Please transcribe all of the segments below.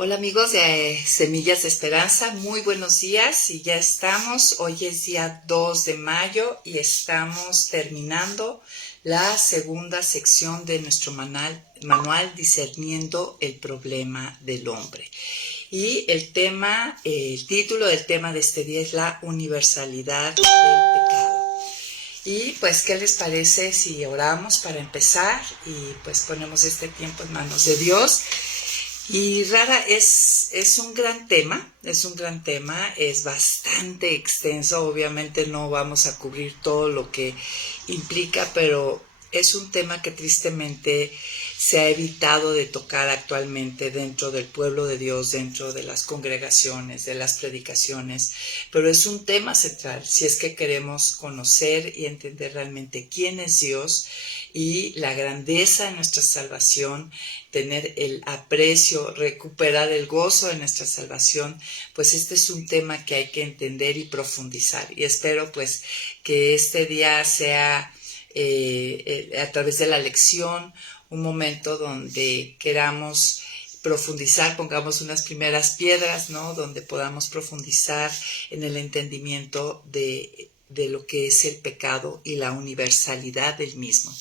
Hola amigos de Semillas de Esperanza, muy buenos días y ya estamos, hoy es día 2 de mayo y estamos terminando la segunda sección de nuestro manual Discerniendo el Problema del Hombre. Y el título del tema de este día es la universalidad del pecado. Y pues, ¿qué les parece si oramos para empezar y pues ponemos este tiempo en manos de Dios? Y es un gran tema, es bastante extenso, obviamente no vamos a cubrir todo lo que implica, pero es un tema que tristemente se ha evitado de tocar actualmente dentro del pueblo de Dios, dentro de las congregaciones, de las predicaciones, pero es un tema central si es que queremos conocer y entender realmente quién es Dios y la grandeza de nuestra salvación, tener el aprecio, recuperar el gozo de nuestra salvación, pues este es un tema que hay que entender y profundizar. Y espero pues que este día sea a través de la lección un momento donde queramos profundizar, pongamos unas primeras piedras, ¿no? Donde podamos profundizar en el entendimiento de lo que es el pecado y la universalidad del mismo.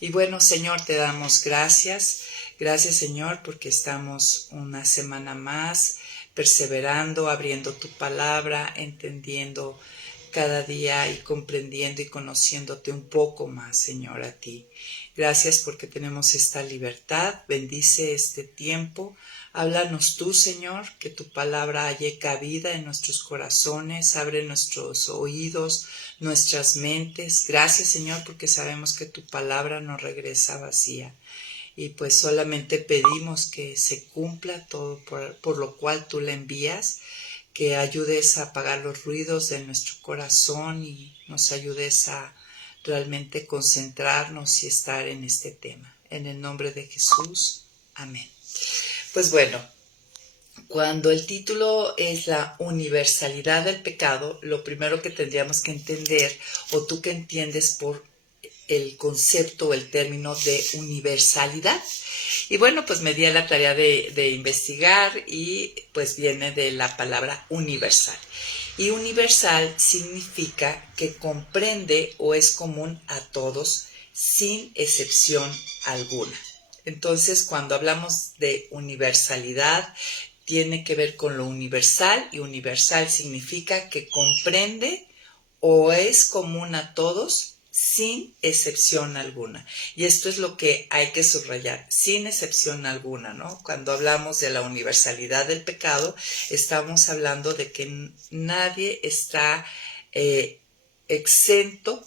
Y bueno, Señor, te damos gracias. Gracias, Señor, porque estamos una semana más perseverando, abriendo tu palabra, entendiendo cada día y comprendiendo y conociéndote un poco más, Señor, a ti. Gracias porque tenemos esta libertad. Bendice este tiempo. Háblanos tú, Señor, que tu palabra halle cabida en nuestros corazones, abre nuestros oídos, nuestras mentes. Gracias, Señor, porque sabemos que tu palabra no regresa vacía. Y pues solamente pedimos que se cumpla todo por lo cual tú la envías, que ayudes a apagar los ruidos de nuestro corazón y nos ayudes a realmente concentrarnos y estar en este tema. En el nombre de Jesús, amén. Pues bueno, cuando el título es la universalidad del pecado, lo primero que tendríamos que entender, o tú que entiendes por el concepto o el término de universalidad. Y bueno, pues me di a la tarea de investigar y pues viene de la palabra universal. Y universal significa que comprende o es común a todos sin excepción alguna. Entonces, cuando hablamos de universalidad, tiene que ver con lo universal, y universal significa que comprende o es común a todos sin excepción alguna. Y esto es lo que hay que subrayar, sin excepción alguna, ¿no? Cuando hablamos de la universalidad del pecado, estamos hablando de que nadie está exento,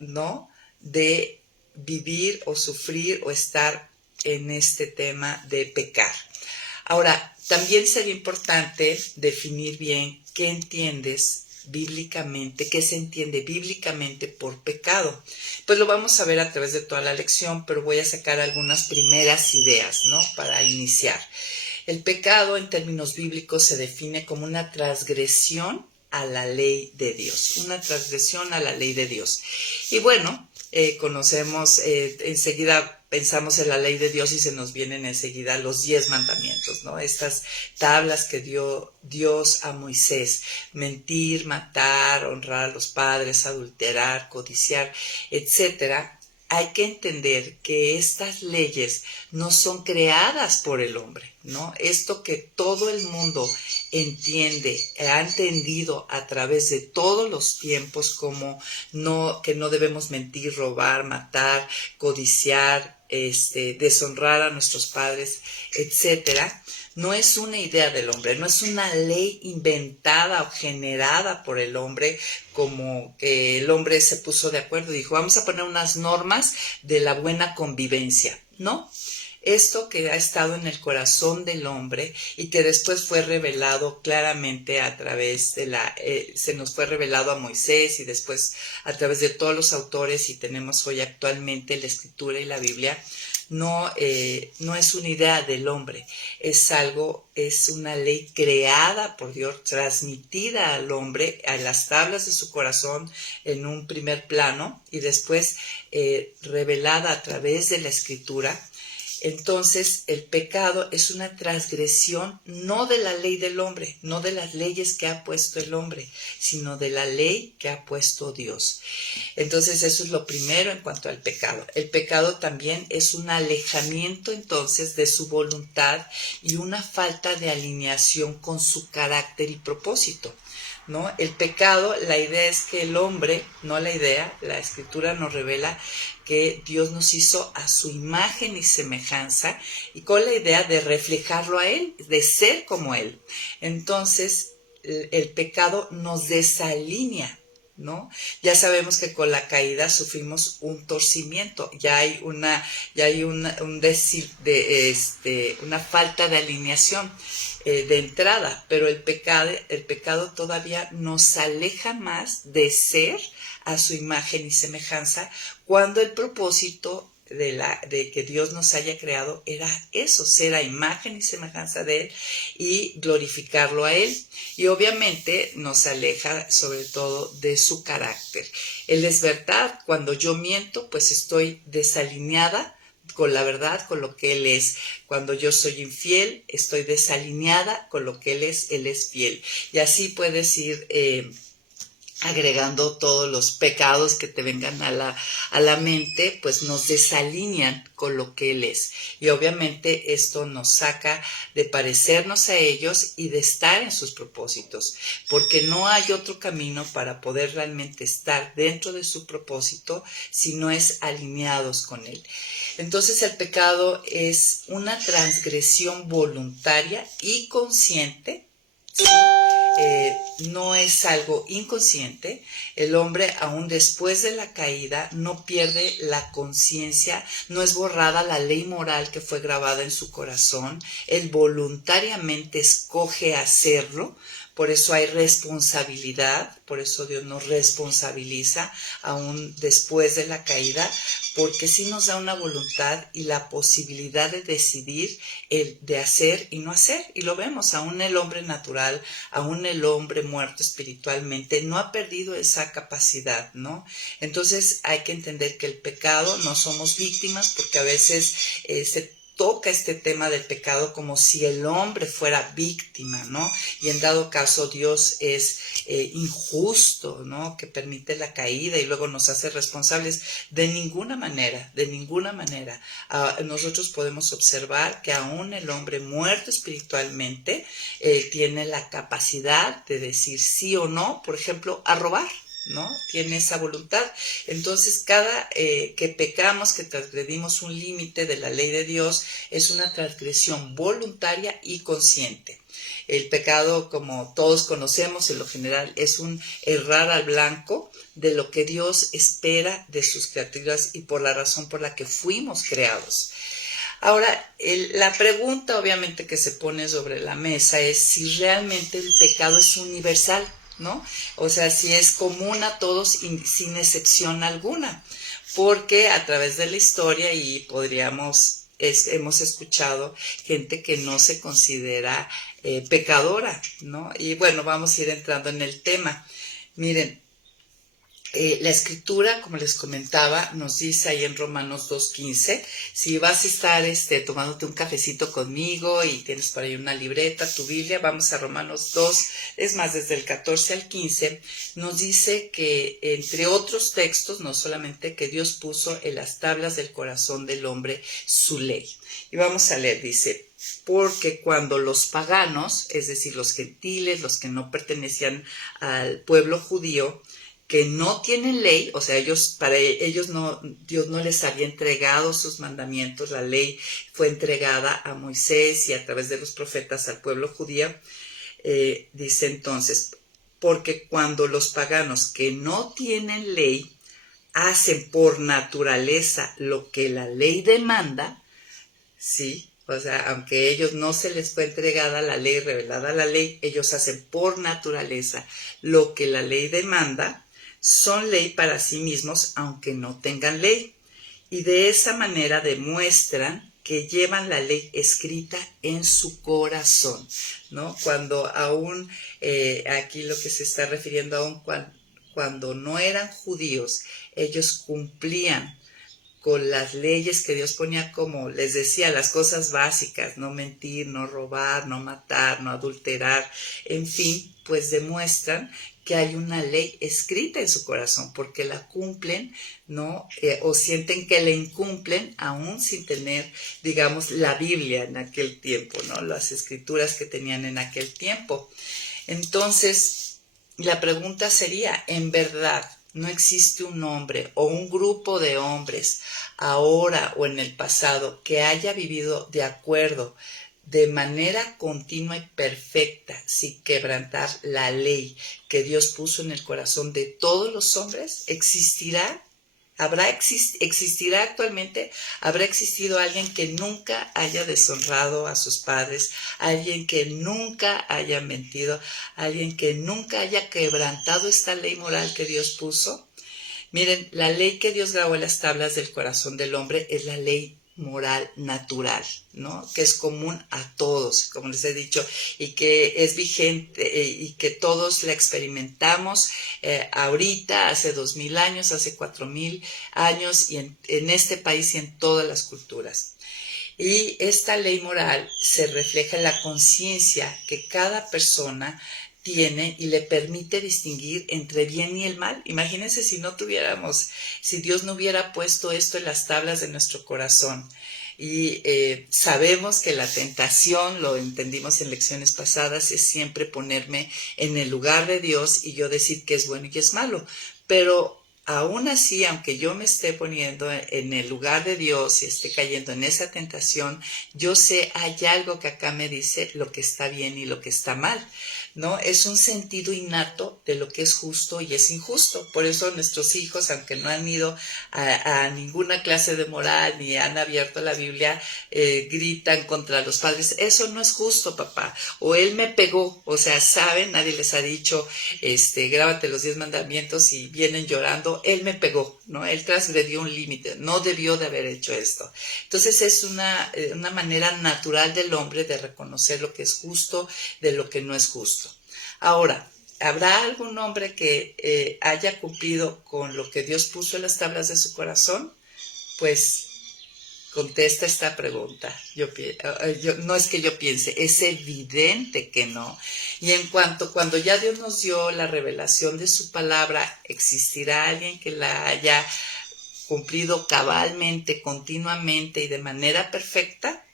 ¿no?, de vivir o sufrir o estar en este tema de pecar. Ahora, también sería importante definir bien qué entiendes bíblicamente, qué se entiende bíblicamente por pecado. Pues lo vamos a ver a través de toda la lección, pero voy a sacar algunas primeras ideas, ¿no?, para iniciar. El pecado en términos bíblicos se define como una transgresión a la ley de Dios, una transgresión a la ley de Dios. Y bueno, conocemos, enseguida pensamos en la ley de Dios y se nos vienen enseguida los 10 mandamientos, ¿no? Estas tablas que dio Dios a Moisés: mentir, matar, honrar a los padres, adulterar, codiciar, etcétera. Hay que entender que estas leyes no son creadas por el hombre, ¿no? Esto que todo el mundo entiende, ha entendido a través de todos los tiempos como que no debemos mentir, robar, matar, codiciar, deshonrar a nuestros padres, etcétera, no es una idea del hombre, no es una ley inventada o generada por el hombre, como que el hombre se puso de acuerdo y dijo, vamos a poner unas normas de la buena convivencia, ¿no? Esto que ha estado en el corazón del hombre y que después fue revelado claramente a través de se nos fue revelado a Moisés y después a través de todos los autores, y tenemos hoy actualmente la Escritura y la Biblia. No es una idea del hombre, es una ley creada por Dios, transmitida al hombre a las tablas de su corazón en un primer plano y después revelada a través de la Escritura. Entonces, el pecado es una transgresión no de la ley del hombre, no de las leyes que ha puesto el hombre, sino de la ley que ha puesto Dios. Entonces, eso es lo primero en cuanto al pecado. El pecado también es un alejamiento entonces de su voluntad y una falta de alineación con su carácter y propósito, ¿no? El pecado, la idea es que el hombre, no la idea, la Escritura nos revela que Dios nos hizo a su imagen y semejanza y con la idea de reflejarlo a Él, de ser como Él. Entonces, el pecado nos desalinea, ¿no? Ya sabemos que con la caída sufrimos un torcimiento, ya hay una falta de alineación de entrada, pero el pecado todavía nos aleja más de ser a su imagen y semejanza, cuando el propósito de que Dios nos haya creado era eso, ser a imagen y semejanza de Él y glorificarlo a Él. Y obviamente nos aleja sobre todo de su carácter. Él es verdad, cuando yo miento, pues estoy desalineada con la verdad, con lo que Él es. Cuando yo soy infiel, estoy desalineada con lo que Él es fiel. Y así puedes ir agregando todos los pecados que te vengan a la mente, pues nos desalinean con lo que Él es. Y obviamente esto nos saca de parecernos a ellos y de estar en sus propósitos, porque no hay otro camino para poder realmente estar dentro de su propósito si no es alineados con Él. Entonces el pecado es una transgresión voluntaria y consciente, ¿sí? No es algo inconsciente. El hombre, aún después de la caída, no pierde la conciencia, no es borrada la ley moral que fue grabada en su corazón. Él voluntariamente escoge hacerlo. Por eso hay responsabilidad, por eso Dios nos responsabiliza aún después de la caída, porque sí nos da una voluntad y la posibilidad de decidir de hacer y no hacer. Y lo vemos, aún el hombre natural, aún el hombre muerto espiritualmente, no ha perdido esa capacidad, ¿no? Entonces hay que entender que el pecado no somos víctimas, porque a veces se toca este tema del pecado como si el hombre fuera víctima, ¿no? Y en dado caso Dios es injusto, ¿no? Que permite la caída y luego nos hace responsables. De ninguna manera, de ninguna manera. Nosotros podemos observar que aún el hombre muerto espiritualmente tiene la capacidad de decir sí o no, por ejemplo, a robar, ¿no? Tiene esa voluntad. Entonces, cada que pecamos, que transgredimos un límite de la ley de Dios, es una transgresión voluntaria y consciente. El pecado, como todos conocemos, en lo general, es un errar al blanco de lo que Dios espera de sus criaturas y por la razón por la que fuimos creados. Ahora, la pregunta obviamente que se pone sobre la mesa es si realmente el pecado es universal, ¿no? O sea, si es común a todos y sin excepción alguna, porque a través de la historia y hemos escuchado gente que no se considera pecadora, ¿no? Y bueno, vamos a ir entrando en el tema. Miren, la Escritura, como les comentaba, nos dice ahí en Romanos 2:15, si vas a estar tomándote un cafecito conmigo y tienes por ahí una libreta, tu Biblia, vamos a Romanos 2, es más, desde el 14 al 15, nos dice que, entre otros textos, no solamente que Dios puso en las tablas del corazón del hombre su ley. Y vamos a leer, dice, porque cuando los paganos, es decir, los gentiles, los que no pertenecían al pueblo judío, que no tienen ley, o sea, para ellos Dios no les había entregado sus mandamientos, la ley fue entregada a Moisés y a través de los profetas al pueblo judío, dice entonces, porque cuando los paganos que no tienen ley hacen por naturaleza lo que la ley demanda, ¿sí? O sea, aunque ellos no se les fue entregada la ley, revelada la ley, ellos hacen por naturaleza lo que la ley demanda, son ley para sí mismos, aunque no tengan ley. Y de esa manera demuestran que llevan la ley escrita en su corazón, ¿no? Cuando aún, aquí lo que se está refiriendo aún cuando no eran judíos, ellos cumplían con las leyes que Dios ponía, como les decía, las cosas básicas, no mentir, no robar, no matar, no adulterar, en fin, pues demuestran que hay una ley escrita en su corazón, porque la cumplen, ¿no? O sienten que la incumplen aún sin tener, digamos, la Biblia en aquel tiempo, ¿no? Las escrituras que tenían en aquel tiempo. Entonces, la pregunta sería, ¿en verdad no existe un hombre o un grupo de hombres ahora o en el pasado que haya vivido de acuerdo, de manera continua y perfecta, sin quebrantar la ley que Dios puso en el corazón de todos los hombres? ¿Existirá? ¿Existirá actualmente? ¿Habrá existido alguien que nunca haya deshonrado a sus padres? ¿Alguien que nunca haya mentido? ¿Alguien que nunca haya quebrantado esta ley moral que Dios puso? Miren, la ley que Dios grabó en las tablas del corazón del hombre es la ley moral natural, ¿no? Que es común a todos, como les he dicho, y que es vigente y que todos la experimentamos ahorita, hace 2000 años, hace 4000 años, y en este país y en todas las culturas. Y esta ley moral se refleja en la conciencia que cada persona tiene y le permite distinguir entre bien y el mal. Imagínense si Dios no hubiera puesto esto en las tablas de nuestro corazón. Y sabemos que la tentación, lo entendimos en lecciones pasadas, es siempre ponerme en el lugar de Dios y yo decir que es bueno y que es malo. Pero aún así, aunque yo me esté poniendo en el lugar de Dios y esté cayendo en esa tentación, yo sé, hay algo que acá me dice lo que está bien y lo que está mal, ¿no? Es un sentido innato de lo que es justo y es injusto. Por eso nuestros hijos, aunque no han ido a ninguna clase de moral ni han abierto la Biblia, gritan contra los padres: eso no es justo, papá, o él me pegó. O sea, saben, nadie les ha dicho, grábate los 10 mandamientos, y vienen llorando: él me pegó, ¿no? Él transgredió un límite, no debió de haber hecho esto. Entonces es una manera natural del hombre de reconocer lo que es justo de lo que no es justo. Ahora, ¿habrá algún hombre que haya cumplido con lo que Dios puso en las tablas de su corazón? Pues contesta esta pregunta. No es que yo piense, es evidente que no. Y cuando ya Dios nos dio la revelación de su palabra, ¿existirá alguien que la haya cumplido cabalmente, continuamente y de manera perfecta?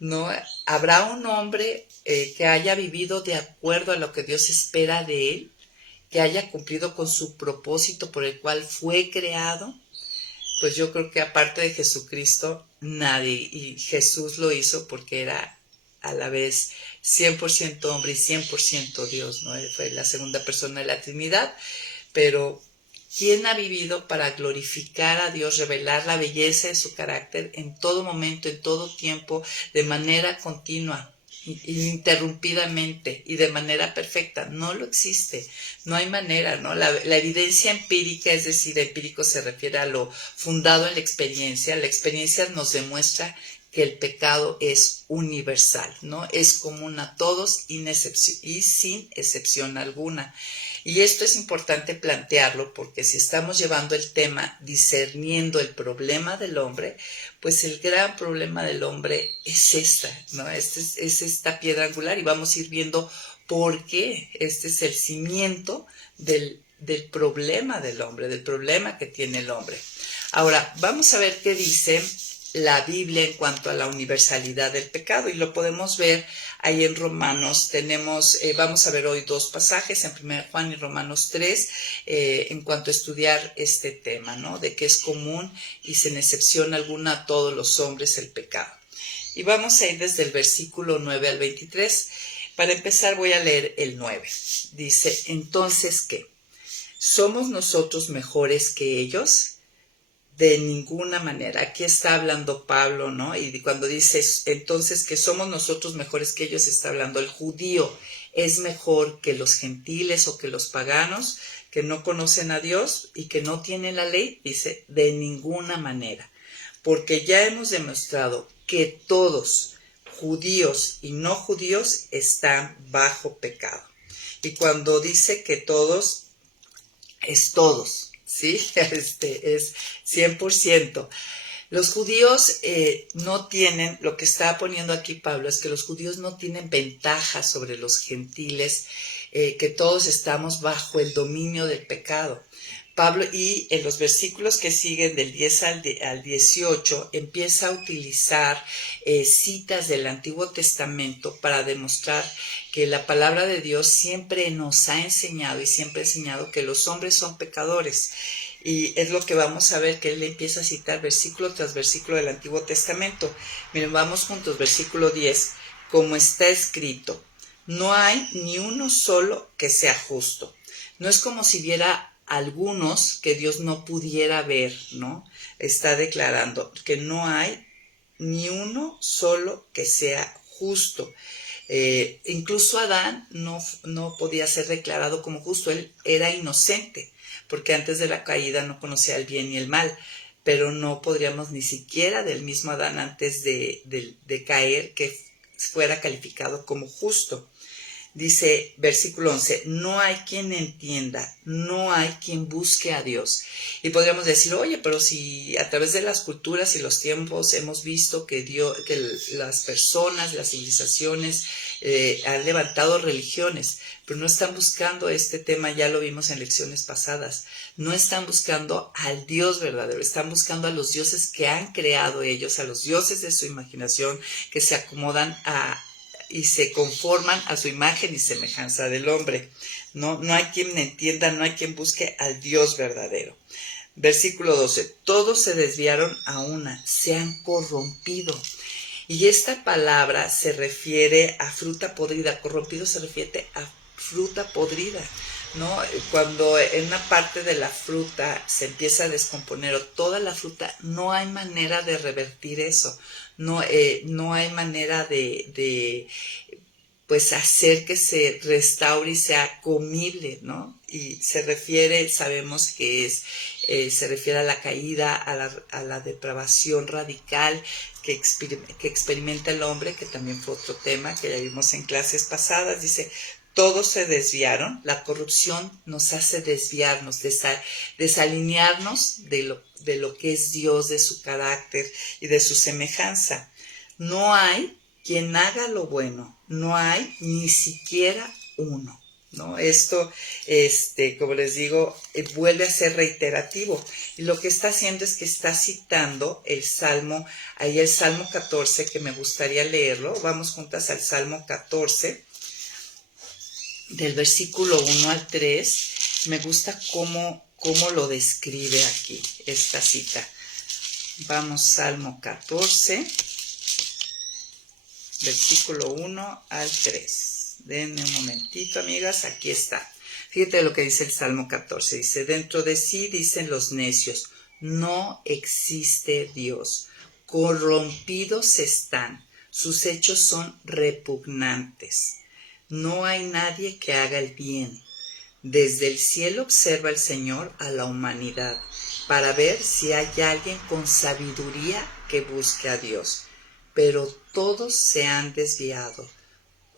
¿No? ¿Habrá un hombre que haya vivido de acuerdo a lo que Dios espera de él, que haya cumplido con su propósito por el cual fue creado? Pues yo creo que aparte de Jesucristo, nadie. Y Jesús lo hizo porque era a la vez 100% hombre y 100% Dios, ¿no? Él fue la segunda persona de la Trinidad. Pero ¿quién ha vivido para glorificar a Dios, revelar la belleza de su carácter en todo momento, en todo tiempo, de manera continua, ininterrumpidamente y de manera perfecta? No lo existe, no hay manera, ¿no? La evidencia empírica, es decir, empírico se refiere a lo fundado en la experiencia nos demuestra que el pecado es universal, ¿no? Es común a todos y sin excepción alguna. Y esto es importante plantearlo porque si estamos llevando el tema discerniendo el problema del hombre, pues el gran problema del hombre es esta, ¿no? Es esta piedra angular, y vamos a ir viendo por qué. Este es el cimiento del problema del hombre, del problema que tiene el hombre. Ahora, vamos a ver qué dice la Biblia en cuanto a la universalidad del pecado, y lo podemos ver ahí en Romanos. Vamos a ver hoy dos pasajes, en 1 Juan y Romanos 3, en cuanto a estudiar este tema, ¿no? De que es común y sin excepción alguna a todos los hombres el pecado. Y vamos a ir desde el versículo 9 al 23. Para empezar voy a leer el 9. Dice: ¿entonces qué? ¿Somos nosotros mejores que ellos? De ninguna manera. Aquí está hablando Pablo, ¿no? Y cuando dice entonces que somos nosotros mejores que ellos, está hablando el judío es mejor que los gentiles o que los paganos que no conocen a Dios y que no tienen la ley. Dice, de ninguna manera, porque ya hemos demostrado que todos, judíos y no judíos, están bajo pecado. Y cuando dice que todos, es todos. ¿sí? Es 100%. Los judíos no tienen, lo que está poniendo aquí Pablo es que los judíos no tienen ventaja sobre los gentiles, que todos estamos bajo el dominio del pecado. Pablo, y en los versículos que siguen del 10 al 18, empieza a utilizar citas del Antiguo Testamento para demostrar que la palabra de Dios siempre nos ha enseñado y siempre ha enseñado que los hombres son pecadores. Y es lo que vamos a ver, que él empieza a citar versículo tras versículo del Antiguo Testamento. Miren, vamos juntos, versículo 10. Como está escrito, no hay ni uno solo que sea justo. No es como si viera algunos que Dios no pudiera ver, ¿no? Está declarando que no hay ni uno solo que sea justo. Incluso Adán no podía ser declarado como justo, él era inocente, porque antes de la caída no conocía el bien y el mal, pero no podríamos ni siquiera del mismo Adán antes de caer que fuera calificado como justo. Dice, versículo 11, no hay quien entienda, no hay quien busque a Dios. Y podríamos decir, oye, pero si a través de las culturas y los tiempos hemos visto que las personas, las civilizaciones han levantado religiones, pero no están buscando este tema, ya lo vimos en lecciones pasadas, no están buscando al Dios verdadero, están buscando a los dioses que han creado ellos, a los dioses de su imaginación, que se acomodan y se conforman a su imagen y semejanza del hombre. No hay quien entienda, no hay quien busque al Dios verdadero. Versículo 12, todos se desviaron a una, se han corrompido. Y esta palabra se refiere a fruta podrida, corrompido se refiere a fruta podrida, ¿no? Cuando en una parte de la fruta se empieza a descomponer o toda la fruta, no hay manera de revertir eso, no hay manera de pues hacer que se restaure y sea comible, ¿no? Y se refiere, sabemos que se refiere a la caída, a la depravación radical que experimenta el hombre, que también fue otro tema que ya vimos en clases pasadas. Dice, todos se desviaron, la corrupción nos hace desviarnos, desalinearnos de lo que es Dios, de su carácter y de su semejanza. No hay quien haga lo bueno, no hay ni siquiera uno, ¿no? Esto, como les digo, vuelve a ser reiterativo. Y lo que está haciendo es que está citando el Salmo, ahí el Salmo 14, que me gustaría leerlo. Vamos juntas al Salmo 14, del versículo 1 al 3. Me gusta cómo lo describe aquí, esta cita. Vamos, Salmo 14. Versículo 1 al 3. Denme un momentito, amigas, aquí está. Fíjate lo que dice el Salmo 14. Dice, dentro de sí dicen los necios, no existe Dios. Corrompidos están, sus hechos son repugnantes. No hay nadie que haga el bien. Desde el cielo observa el Señor a la humanidad, para ver si hay alguien con sabiduría que busque a Dios. Pero todos se han desviado,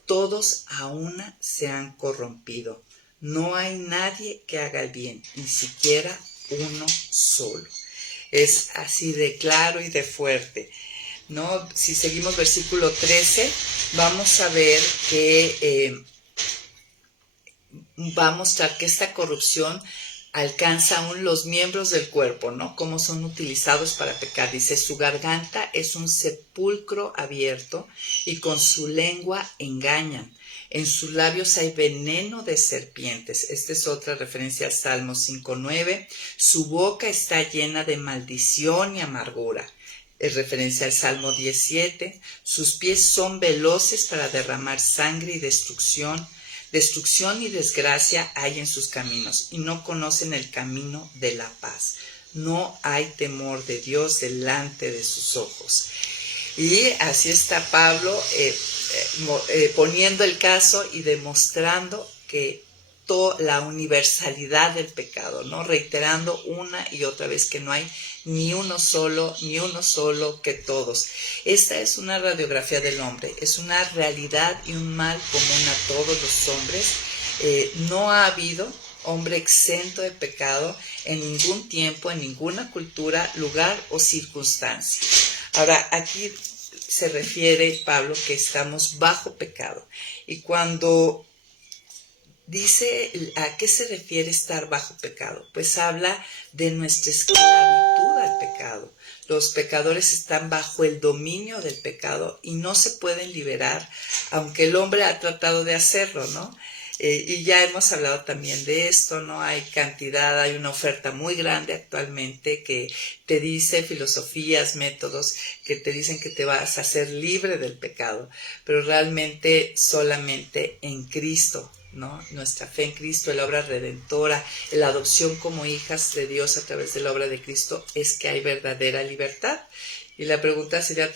todos a una se han corrompido. No hay nadie que haga el bien, ni siquiera uno solo. Es así de claro y de fuerte, ¿no? Si seguimos versículo 13, vamos a ver que va a mostrar que esta corrupción alcanza aún los miembros del cuerpo, ¿no? Cómo son utilizados para pecar. Dice, su garganta es un sepulcro abierto y con su lengua engañan. En sus labios hay veneno de serpientes. Esta es otra referencia al Salmo 5:9. Su boca está llena de maldición y amargura. Es referencia al Salmo 17. Sus pies son veloces para derramar sangre y destrucción. Destrucción y desgracia hay en sus caminos y no conocen el camino de la paz. No hay temor de Dios delante de sus ojos. Y así está Pablo poniendo el caso y demostrando que la universalidad del pecado, ¿no? Reiterando una y otra vez que no hay ni uno solo, que todos. Esta es una radiografía del hombre, es una realidad y un mal común a todos los hombres. No ha habido hombre exento de pecado en ningún tiempo, en ninguna cultura, lugar o circunstancia. Ahora, aquí se refiere Pablo que estamos bajo pecado. Y cuando dice a qué se refiere estar bajo pecado, pues habla de nuestra esclavitud al pecado. Los pecadores están bajo el dominio del pecado y no se pueden liberar, aunque el hombre ha tratado de hacerlo, ¿no? Y ya hemos hablado también de esto, ¿no? Hay una oferta muy grande actualmente que te dice filosofías, métodos que te dicen que te vas a hacer libre del pecado, pero realmente solamente en Cristo, ¿no? Nuestra fe en Cristo, la obra redentora, la adopción como hijas de Dios a través de la obra de Cristo es que hay verdadera libertad. Y la pregunta sería,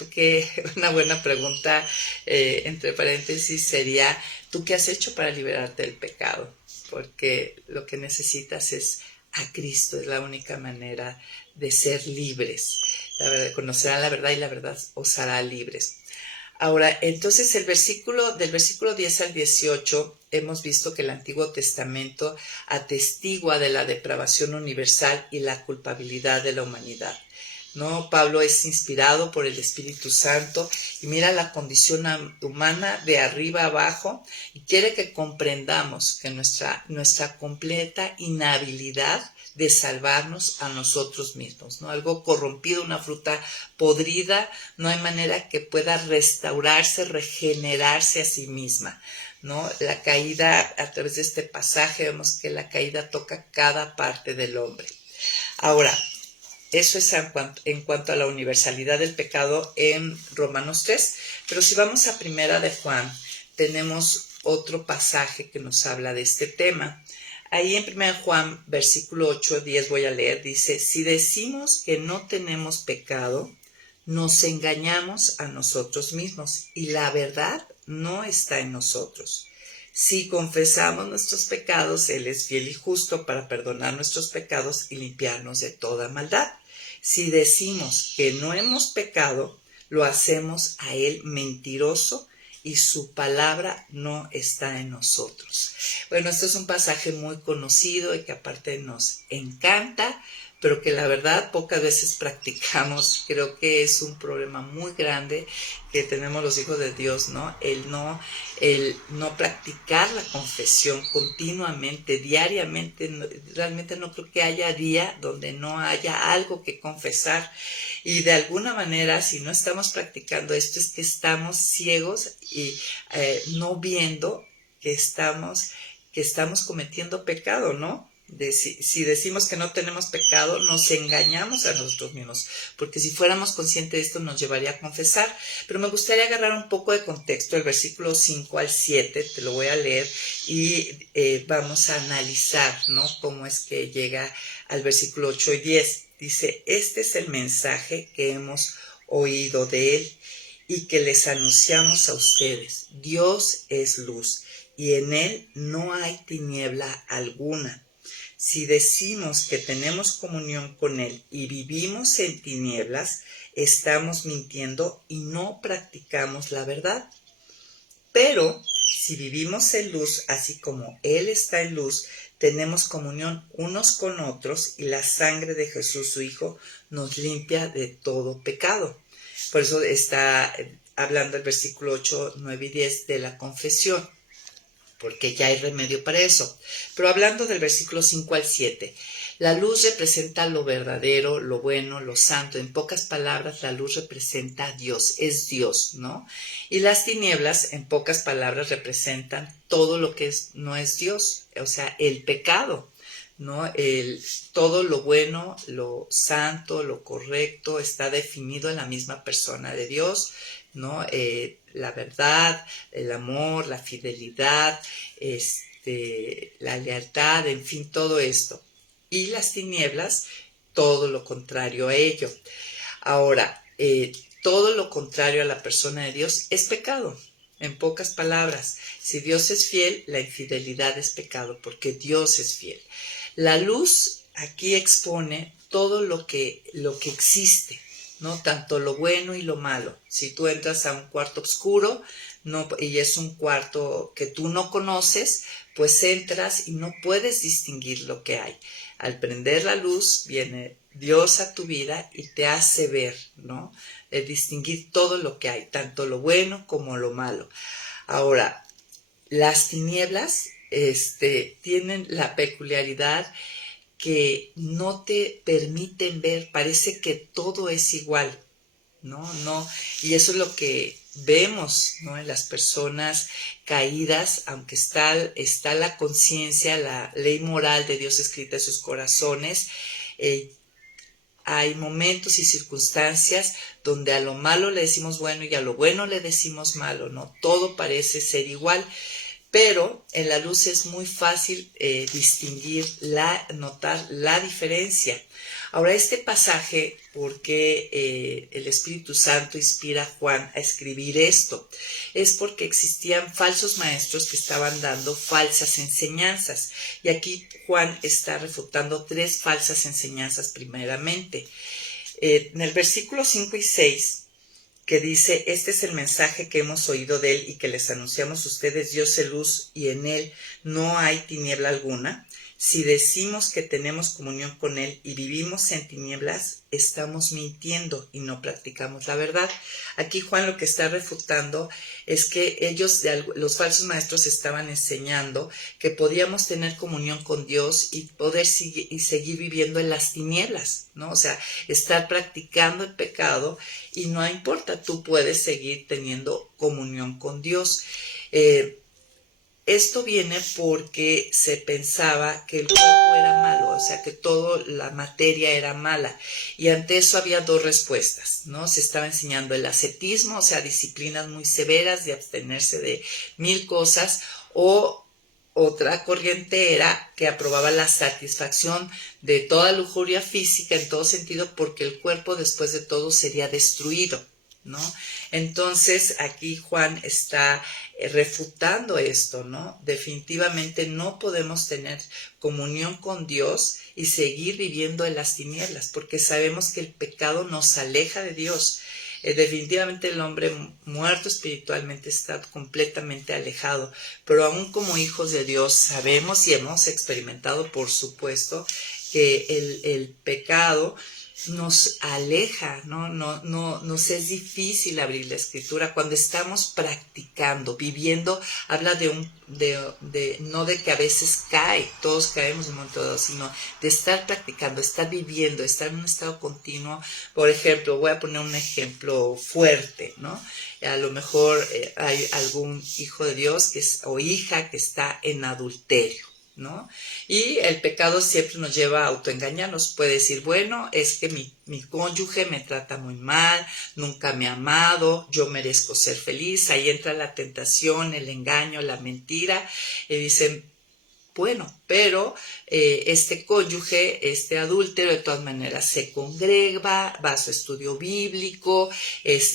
una buena pregunta, entre paréntesis, sería, ¿tú qué has hecho para liberarte del pecado? Porque lo que necesitas es a Cristo, es la única manera de ser libres. La verdad, conocerán la verdad y la verdad os hará libres. Ahora, entonces del versículo 10 al 18, hemos visto que el Antiguo Testamento atestigua de la depravación universal y la culpabilidad de la humanidad. ¿No? Pablo es inspirado por el Espíritu Santo y mira la condición humana de arriba abajo y quiere que comprendamos que nuestra completa inhabilidad de salvarnos a nosotros mismos, ¿no? Algo corrompido, una fruta podrida, no hay manera que pueda restaurarse, regenerarse a sí misma, ¿no? La caída, a través de este pasaje vemos que la caída toca cada parte del hombre. Ahora, eso es en cuanto a la universalidad del pecado en Romanos 3. Pero si vamos a Primera de Juan, tenemos otro pasaje que nos habla de este tema. Ahí en 1 Juan, versículo 8, 10 voy a leer, dice, si decimos que no tenemos pecado, nos engañamos a nosotros mismos y la verdad no está en nosotros. Si confesamos nuestros pecados, Él es fiel y justo para perdonar nuestros pecados y limpiarnos de toda maldad. Si decimos que no hemos pecado, lo hacemos a Él mentiroso y su palabra no está en nosotros. Bueno, esto es un pasaje muy conocido y que aparte nos encanta, pero que la verdad pocas veces practicamos. Creo que es un problema muy grande que tenemos los hijos de Dios, ¿no? El no practicar la confesión continuamente, diariamente. Realmente no creo que haya día donde no haya algo que confesar. Y de alguna manera, si no estamos practicando esto, es que estamos ciegos y no viendo que estamos cometiendo pecado, ¿no? Si decimos que no tenemos pecado, nos engañamos a nosotros mismos, porque si fuéramos conscientes de esto nos llevaría a confesar. Pero me gustaría agarrar un poco de contexto, el versículo 5 al 7, te lo voy a leer y vamos a analizar, ¿no? Cómo es que llega al versículo 8 y 10. Dice, este es el mensaje que hemos oído de Él y que les anunciamos a ustedes. Dios es luz y en Él no hay tiniebla alguna. Si decimos que tenemos comunión con Él y vivimos en tinieblas, estamos mintiendo y no practicamos la verdad. Pero si vivimos en luz, así como Él está en luz, tenemos comunión unos con otros y la sangre de Jesús, su Hijo, nos limpia de todo pecado. Por eso está hablando el versículo 8, 9 y 10 de la confesión, porque ya hay remedio para eso. Pero hablando del versículo 5 al 7, la luz representa lo verdadero, lo bueno, lo santo. En pocas palabras, la luz representa a Dios, es Dios, ¿no? Y las tinieblas, en pocas palabras, representan todo lo que no es Dios, o sea, el pecado, ¿no? Todo lo bueno, lo santo, lo correcto, está definido en la misma persona de Dios, ¿no? La verdad, el amor, la fidelidad, la lealtad, en fin, todo esto. Y las tinieblas, todo lo contrario a ello. Ahora, todo lo contrario a la persona de Dios es pecado. En pocas palabras, si Dios es fiel, la infidelidad es pecado, porque Dios es fiel. La luz aquí expone todo lo que existe, ¿no? Tanto lo bueno y lo malo. Si tú entras a un cuarto oscuro, no, y es un cuarto que tú no conoces, pues entras y no puedes distinguir lo que hay. Al prender la luz viene Dios a tu vida y te hace ver, ¿no? Distinguir todo lo que hay, tanto lo bueno como lo malo. Ahora, las tinieblas tienen la peculiaridad que no te permiten ver, parece que todo es igual, ¿no? Y eso es lo que vemos, ¿no? En las personas caídas, aunque está la conciencia, la ley moral de Dios escrita en sus corazones, hay momentos y circunstancias donde a lo malo le decimos bueno y a lo bueno le decimos malo, ¿no? Todo parece ser igual, pero en la luz es muy fácil distinguir, notar la diferencia. Ahora, este pasaje, ¿por qué el Espíritu Santo inspira a Juan a escribir esto? Es porque existían falsos maestros que estaban dando falsas enseñanzas. Y aquí Juan está refutando 3 falsas enseñanzas primeramente. En el versículo 5 y 6, que dice, este es el mensaje que hemos oído de él y que les anunciamos a ustedes, Dios es luz y en él no hay tiniebla alguna. Si decimos que tenemos comunión con él y vivimos en tinieblas, estamos mintiendo y no practicamos la verdad. Aquí Juan lo que está refutando es que los falsos maestros, estaban enseñando que podíamos tener comunión con Dios y poder seguir viviendo en las tinieblas, ¿no? O sea, estar practicando el pecado y no importa, tú puedes seguir teniendo comunión con Dios. Esto viene porque se pensaba que el cuerpo era malo, o sea, que toda la materia era mala. Y ante eso había 2 respuestas, ¿no? Se estaba enseñando el ascetismo, o sea, disciplinas muy severas de abstenerse de 1000 cosas, o otra corriente era que aprobaba la satisfacción de toda lujuria física en todo sentido, porque el cuerpo después de todo sería destruido, ¿no? Entonces aquí Juan está refutando esto, ¿no? Definitivamente no podemos tener comunión con Dios y seguir viviendo en las tinieblas, porque sabemos que el pecado nos aleja de Dios. Definitivamente el hombre muerto espiritualmente está completamente alejado, pero aún como hijos de Dios sabemos y hemos experimentado, por supuesto, que el pecado nos aleja, ¿no? Nos es difícil abrir la escritura cuando estamos practicando, viviendo. Habla no de que a veces cae, todos caemos en un momento dado, sino de estar practicando, estar viviendo, estar en un estado continuo. Por ejemplo, voy a poner un ejemplo fuerte, ¿no? A lo mejor hay algún hijo de Dios o hija que está en adulterio, ¿no? Y el pecado siempre nos lleva a autoengañarnos. Puede decir, bueno, es que mi cónyuge me trata muy mal, nunca me ha amado, yo merezco ser feliz. Ahí entra la tentación, el engaño, la mentira. Y dicen, bueno, pero este cónyuge, este adúltero, de todas maneras se congrega, va a su estudio bíblico,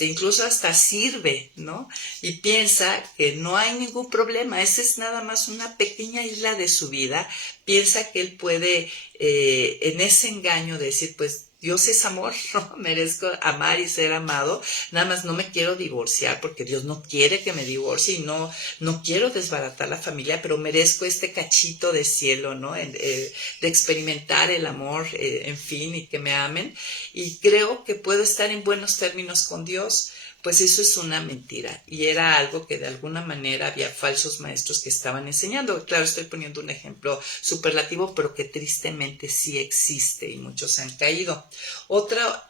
incluso hasta sirve, ¿no? Y piensa que no hay ningún problema, esa es nada más una pequeña isla de su vida. Piensa que él puede, en ese engaño, decir, pues, Dios es amor, ¿no? Merezco amar y ser amado, nada más no me quiero divorciar porque Dios no quiere que me divorcie y no quiero desbaratar la familia, pero merezco este cachito de cielo, ¿no? De experimentar el amor, en fin, y que me amen. Y creo que puedo estar en buenos términos con Dios. Pues eso es una mentira y era algo que de alguna manera había falsos maestros que estaban enseñando. Claro, estoy poniendo un ejemplo superlativo, pero que tristemente sí existe y muchos han caído. Otra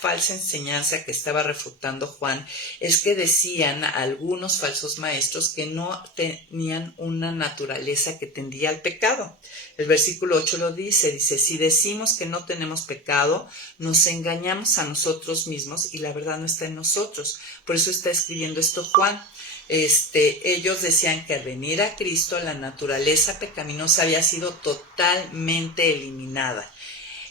falsa enseñanza que estaba refutando Juan es que decían algunos falsos maestros que no tenían una naturaleza que tendía al pecado. El versículo 8 lo dice, si decimos que no tenemos pecado, nos engañamos a nosotros mismos y la verdad no está en nosotros. Por eso está escribiendo esto Juan. Ellos decían que al venir a Cristo la naturaleza pecaminosa había sido totalmente eliminada.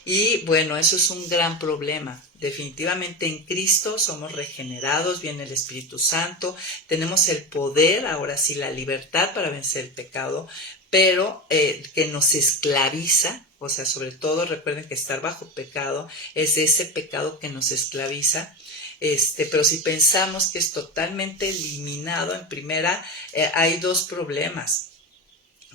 Y bueno, eso es un gran problema. Definitivamente en Cristo somos regenerados, viene el Espíritu Santo, tenemos el poder, ahora sí la libertad para vencer el pecado, pero que nos esclaviza. O sea, sobre todo recuerden que estar bajo pecado es ese pecado que nos esclaviza. Pero si pensamos que es totalmente eliminado, en primera, hay dos problemas.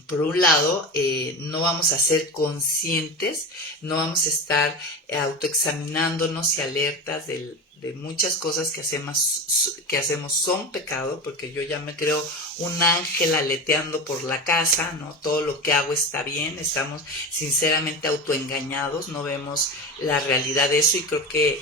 Por un lado, no vamos a ser conscientes, no vamos a estar autoexaminándonos y alertas de muchas cosas que hacemos son pecado, porque yo ya me creo un ángel aleteando por la casa, ¿no? Todo lo que hago está bien, estamos sinceramente autoengañados, no vemos la realidad de eso y creo que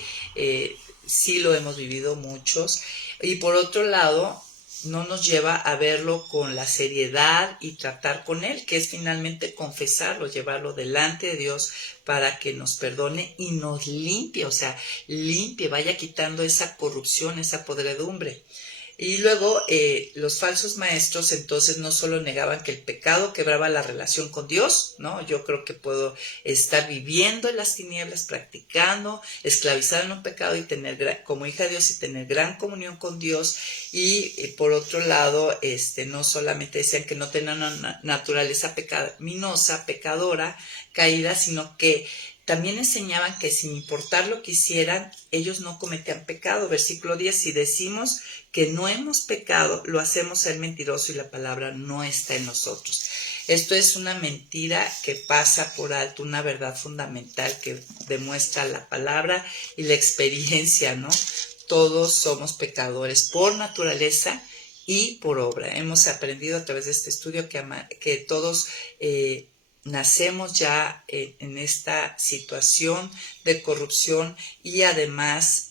sí lo hemos vivido muchos. Y por otro lado, no nos lleva a verlo con la seriedad y tratar con él, que es finalmente confesarlo, llevarlo delante de Dios para que nos perdone y nos limpie, o sea, limpie, vaya quitando esa corrupción, esa podredumbre. Y luego los falsos maestros entonces no solo negaban que el pecado quebraba la relación con Dios, ¿no? Yo creo que puedo estar viviendo en las tinieblas, practicando, esclavizado en un pecado y tener como hija de Dios y tener gran comunión con Dios. Y por otro lado, no solamente decían que no tenían una naturaleza pecaminosa, pecadora, caída, sino que también enseñaban que sin importar lo que hicieran, ellos no cometían pecado. Versículo 10, si decimos que no hemos pecado, lo hacemos ser mentiroso y la palabra no está en nosotros. Esto es una mentira que pasa por alto, una verdad fundamental que demuestra la palabra y la experiencia, ¿no? Todos somos pecadores por naturaleza y por obra. Hemos aprendido a través de este estudio que todos nacemos ya en esta situación de corrupción y además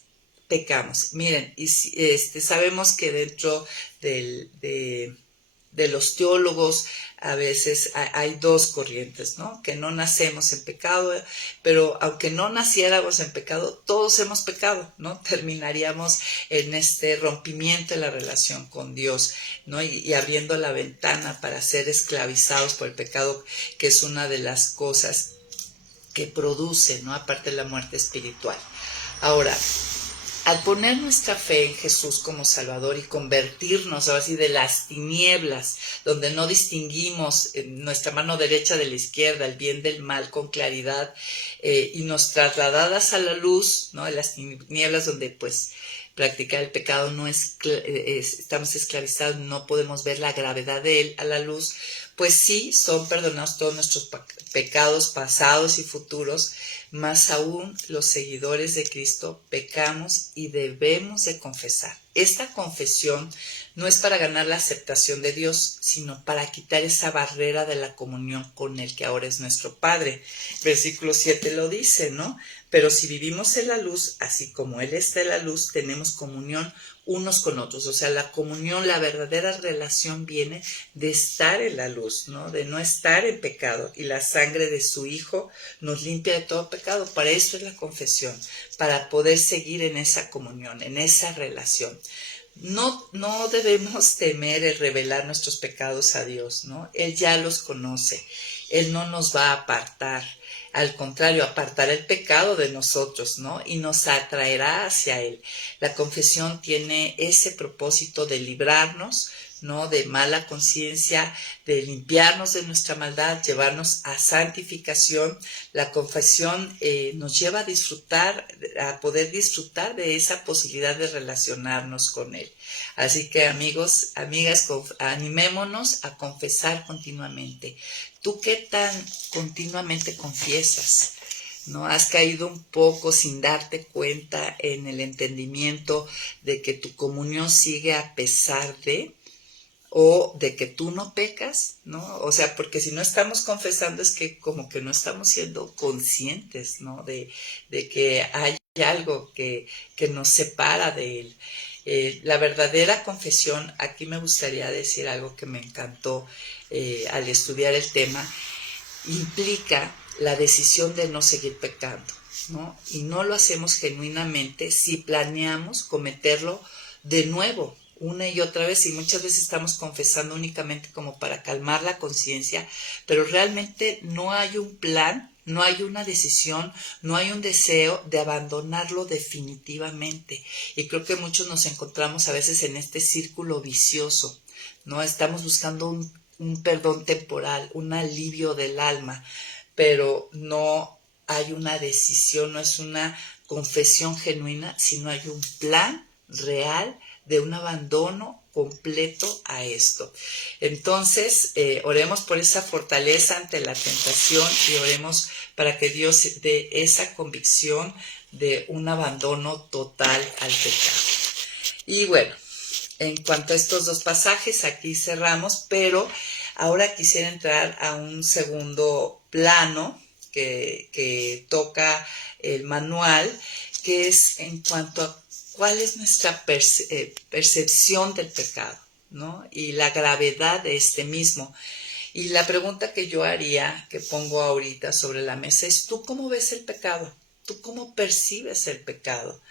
pecamos. Miren, y sabemos que dentro de los teólogos a veces hay dos corrientes, ¿no? Que no nacemos en pecado, pero aunque no naciéramos en pecado, todos hemos pecado, ¿no? Terminaríamos en este rompimiento de la relación con Dios, ¿no? Y abriendo la ventana para ser esclavizados por el pecado, que es una de las cosas que produce, ¿no? Aparte de la muerte espiritual. Ahora, al poner nuestra fe en Jesús como Salvador y convertirnos ahora sí de las tinieblas, donde no distinguimos nuestra mano derecha de la izquierda, el bien del mal con claridad, y nos trasladadas a la luz, ¿no? De las tinieblas donde pues practicar el pecado no estamos esclavizados, no podemos ver la gravedad de él a la luz, pues sí, son perdonados todos nuestros pecados pasados y futuros, más aún los seguidores de Cristo pecamos y debemos de confesar. Esta confesión no es para ganar la aceptación de Dios, sino para quitar esa barrera de la comunión con el que ahora es nuestro Padre. Versículo 7 lo dice, ¿no? Pero si vivimos en la luz, así como Él está en la luz, tenemos comunión unos con otros. O sea, la comunión, la verdadera relación viene de estar en la luz, ¿no? De no estar en pecado. Y la sangre de su Hijo nos limpia de todo pecado. Para eso es la confesión, para poder seguir en esa comunión, en esa relación. No debemos temer el revelar nuestros pecados a Dios, ¿no? Él ya los conoce. Él no nos va a apartar. Al contrario, apartará el pecado de nosotros, ¿no? Y nos atraerá hacia Él. La confesión tiene ese propósito de librarnos, ¿no? De mala conciencia, de limpiarnos de nuestra maldad, llevarnos a santificación. La confesión nos lleva a disfrutar, a poder disfrutar de esa posibilidad de relacionarnos con Él. Así que amigos, amigas, animémonos a confesar continuamente. ¿Tú qué tan continuamente confiesas? ¿No? ¿Has caído un poco sin darte cuenta en el entendimiento de que tu comunión sigue a pesar de, o de que tú no pecas, ¿no? O sea, porque si no estamos confesando es que como que no estamos siendo conscientes, ¿no? De que hay algo que nos separa de Él. La verdadera confesión, aquí me gustaría decir algo que me encantó al estudiar el tema, implica la decisión de no seguir pecando, ¿no? Y no lo hacemos genuinamente si planeamos cometerlo de nuevo, una y otra vez, y muchas veces estamos confesando únicamente como para calmar la conciencia, pero realmente no hay un plan, no hay una decisión, no hay un deseo de abandonarlo definitivamente. Y creo que muchos nos encontramos a veces en este círculo vicioso, ¿no? Estamos buscando un perdón temporal, un alivio del alma, pero no hay una decisión, no es una confesión genuina, sino hay un plan real de un abandono completo a esto. Entonces, oremos por esa fortaleza ante la tentación y oremos para que Dios dé esa convicción de un abandono total al pecado. Y bueno, en cuanto a estos dos pasajes, aquí cerramos, pero ahora quisiera entrar a un segundo plano que toca el manual, que es en cuanto a cuál es nuestra percepción del pecado, ¿no? Y la gravedad de este mismo. Y la pregunta que yo haría, que pongo ahorita sobre la mesa, es: ¿tú cómo ves el pecado? ¿Tú cómo percibes el pecado?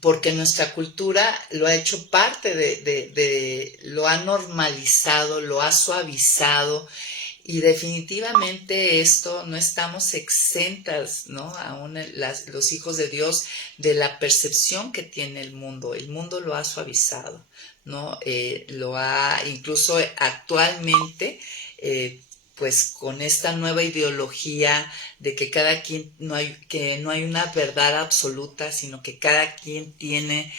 Porque nuestra cultura lo ha hecho parte lo ha normalizado, lo ha suavizado, y definitivamente esto no estamos exentas, ¿no? Aún los hijos de Dios, de la percepción que tiene el mundo. El mundo lo ha suavizado, ¿no? Lo ha, incluso actualmente, pues con esta nueva ideología de que cada quien, que no hay una verdad absoluta, sino que cada quien tiene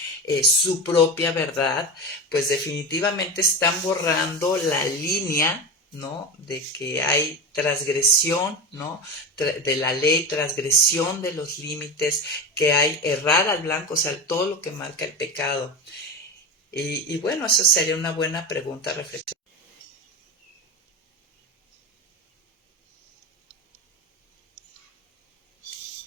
su propia verdad, pues definitivamente están borrando la línea, ¿no? De que hay transgresión, ¿no? De la ley, transgresión de los límites, que hay errar al blanco, o sea, todo lo que marca el pecado. Y bueno, eso sería una buena pregunta a reflexión.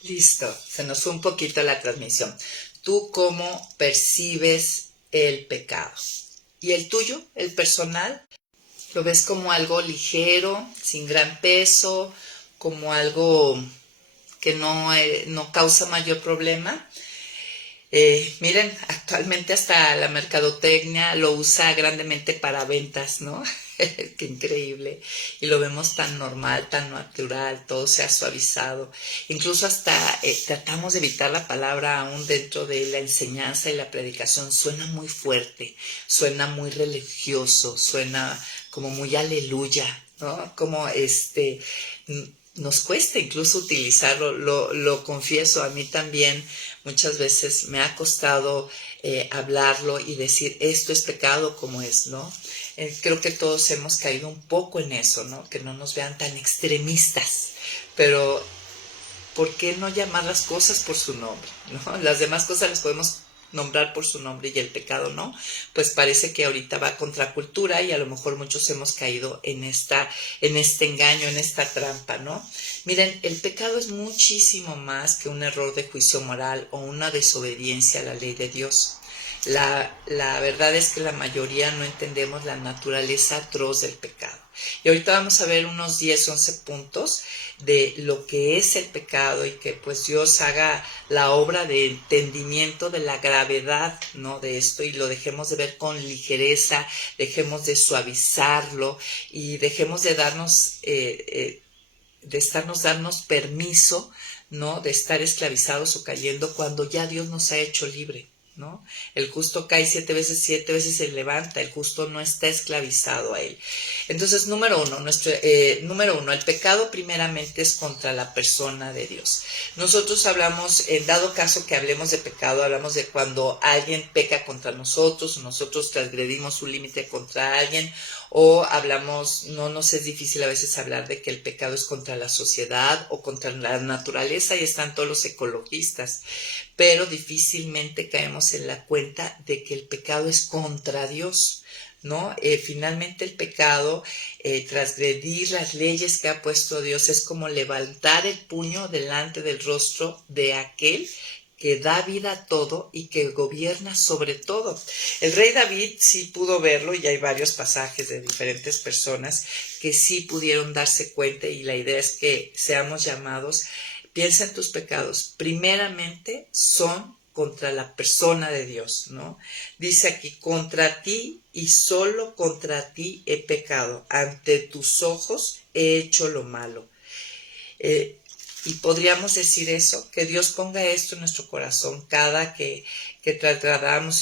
Listo, se nos fue un poquito la transmisión. ¿Tú cómo percibes el pecado? ¿Y el tuyo, el personal? ¿Lo ves como algo ligero, sin gran peso, como algo que no causa mayor problema? Miren, actualmente hasta la mercadotecnia lo usa grandemente para ventas, ¿no? Qué increíble. Y lo vemos tan normal, tan natural, todo se ha suavizado. Incluso hasta tratamos de evitar la palabra aún dentro de la enseñanza y la predicación. Suena muy fuerte, suena muy religioso, suena como muy aleluya, ¿no? Como nos cuesta incluso utilizarlo, lo confieso, a mí también muchas veces me ha costado hablarlo y decir esto es pecado como es, ¿no? Creo que todos hemos caído un poco en eso, ¿no? Que no nos vean tan extremistas, pero ¿por qué no llamar las cosas por su nombre, ¿no? Las demás cosas las podemos nombrar por su nombre y el pecado no, pues parece que ahorita va contra cultura y a lo mejor muchos hemos caído en este engaño, en esta trampa, ¿no? Miren, el pecado es muchísimo más que un error de juicio moral o una desobediencia a la ley de Dios. La verdad es que la mayoría no entendemos la naturaleza atroz del pecado. Y ahorita vamos a ver unos 10, 11 puntos de lo que es el pecado y que pues Dios haga la obra de entendimiento de la gravedad, ¿no? De esto, y lo dejemos de ver con ligereza, dejemos de suavizarlo y dejemos de darnos darnos permiso, ¿no? De estar esclavizados o cayendo cuando ya Dios nos ha hecho libre, ¿no? El justo cae 7 veces se levanta, el justo no está esclavizado a él. Entonces, número uno, el pecado primeramente es contra la persona de Dios. Nosotros hablamos, en dado caso que hablemos de pecado, hablamos de cuando alguien peca contra nosotros, o nosotros transgredimos un límite contra alguien, o hablamos, no nos es difícil a veces hablar de que el pecado es contra la sociedad o contra la naturaleza, y están todos los ecologistas, pero difícilmente caemos en la cuenta de que el pecado es contra Dios, ¿no? Finalmente el pecado, transgredir las leyes que ha puesto Dios, es como levantar el puño delante del rostro de aquel que da vida a todo y que gobierna sobre todo. El rey David sí pudo verlo, y hay varios pasajes de diferentes personas que sí pudieron darse cuenta, y la idea es que seamos llamados. Piensa en tus pecados, primeramente son contra la persona de Dios, ¿no? Dice aquí: contra ti y solo contra ti he pecado, ante tus ojos he hecho lo malo. Y podríamos decir eso, que Dios ponga esto en nuestro corazón cada que transgredimos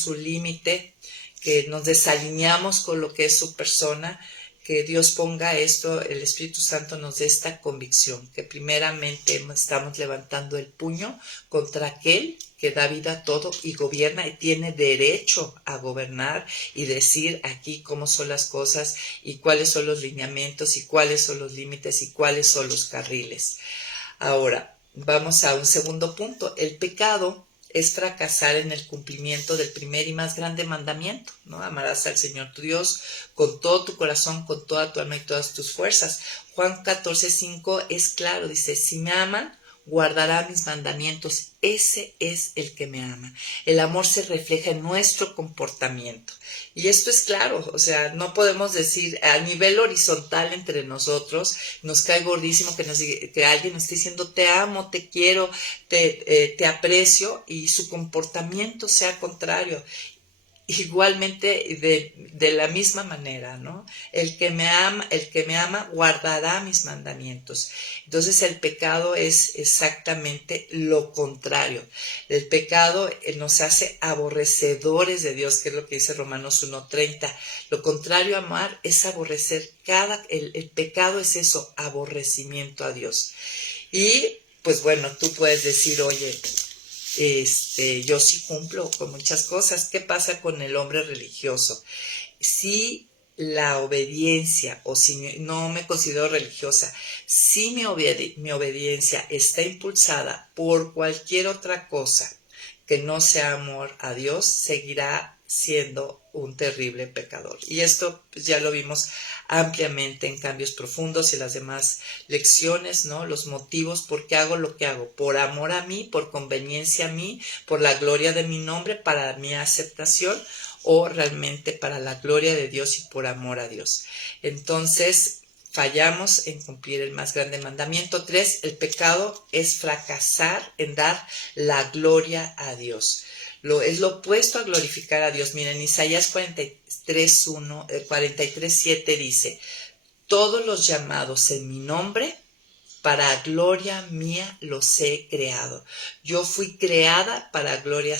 su límite, que nos desalineamos con lo que es su persona, que Dios ponga esto, el Espíritu Santo nos dé esta convicción, que primeramente estamos levantando el puño contra aquel que da vida a todo y gobierna y tiene derecho a gobernar y decir aquí cómo son las cosas y cuáles son los lineamientos y cuáles son los límites y cuáles son los carriles. Ahora, vamos a un segundo punto. El pecado es fracasar en el cumplimiento del primer y más grande mandamiento, ¿no? Amarás al Señor tu Dios con todo tu corazón, con toda tu alma y todas tus fuerzas. Juan 14:5 es claro, dice, si me aman, guardará mis mandamientos. Ese es el que me ama. El amor se refleja en nuestro comportamiento. Y esto es claro, o sea, no podemos decir a nivel horizontal entre nosotros, nos cae gordísimo que alguien nos esté diciendo te amo, te quiero, te aprecio y su comportamiento sea contrario. Igualmente de la misma manera, ¿no? El que me ama guardará mis mandamientos. Entonces el pecado es exactamente lo contrario. El pecado nos hace aborrecedores de Dios, que es lo que dice Romanos 1:30. Lo contrario a amar es aborrecer. El pecado es eso, aborrecimiento a Dios. Y pues bueno, tú puedes decir, oye, yo sí cumplo con muchas cosas. ¿Qué pasa con el hombre religioso? Si la obediencia, o si no me considero religiosa, si mi obediencia está impulsada por cualquier otra cosa que no sea amor a Dios, seguirá siendo un terrible pecador. Y esto pues, ya lo vimos ampliamente en Cambios Profundos y las demás lecciones, ¿no? Los motivos por qué hago lo que hago, por amor a mí, por conveniencia a mí, por la gloria de mi nombre, para mi aceptación, o realmente para la gloria de Dios y por amor a Dios. Entonces, fallamos en cumplir el más grande mandamiento. 3, el pecado es fracasar en dar la gloria a Dios. Es lo opuesto a glorificar a Dios. Miren, Isaías 43:7 dice, todos los llamados en mi nombre, para gloria mía los he creado. Yo fui creada para gloria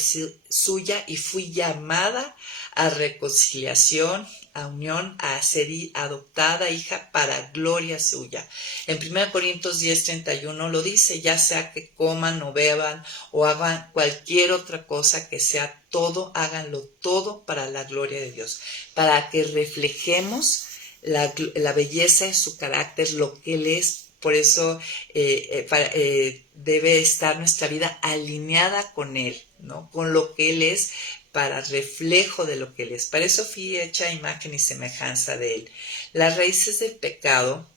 suya y fui llamada a reconciliación, a unión, a ser adoptada hija para gloria suya. En 1 Corintios 10:31 lo dice, ya sea que coman o beban o hagan cualquier otra cosa que sea todo, háganlo todo para la gloria de Dios, para que reflejemos la belleza de su carácter, lo que Él es. Por eso debe estar nuestra vida alineada con Él, ¿no? Con lo que Él es, para reflejo de lo que Él es. Para eso fui hecha imagen y semejanza de Él. Las raíces del pecado